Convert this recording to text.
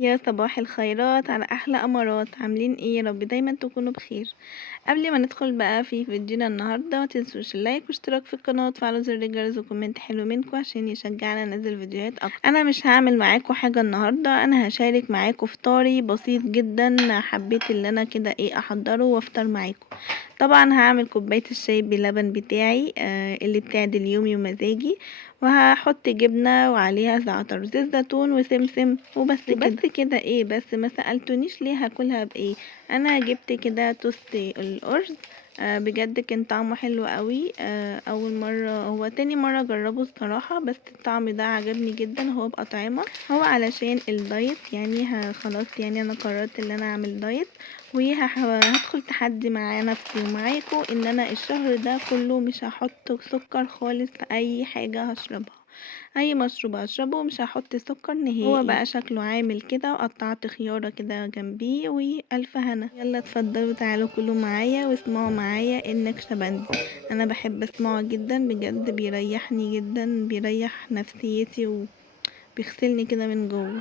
يا صباح الخيرات على احلى امارات، عاملين ايه؟ يا رب دايما تكونوا بخير. قبل ما ندخل بقى في فيديونا النهارده، متنسوش اللايك واشتراك في القناه وتفعلوا زر الجرس وكومنت حلو منكم عشان يشجعنا ننزل فيديوهات اكتر. انا مش هعمل معاكم حاجه النهارده، انا هشارك معاكم فطاري بسيط جدا، حبيت اللي انا كده احضره وافطر معاكم. طبعا هعمل كوبايه الشاي باللبن بتاعي اللي بتعدل يومي ومزاجي، وهحط جبنة وعليها زعتر زيت زيتون وسمسم وبس كده بس ما سألتونيش ليه هاكلها بايه. انا جبت كده توست الارز، بجد كان طعمه حلو قوي. اول مرة، هو تاني مرة اجربه الصراحة، بس الطعم ده عجبني جدا. هو بأطعمة، هو علشان الدايت يعني، خلاص يعني انا قررت ان انا اعمل دايت، وهدخل تحدي مع نفسي ومعاكم ان انا الشهر ده كله مش هحط سكر خالص في اي حاجة هشربها. اي مشروب هشربه مش هحط سكر نهائي. هو بقى شكله عامل كده، وقطعت خيارة كده جنبيه، والف هنا. يلا اتفضلوا تعالوا كلوا معايا واسمعوا معايا النكشبند. انا بحب اسمعه جدا بجد، بيريحني جدا، بيريح نفسيتي وبيغسلني كده من جوه.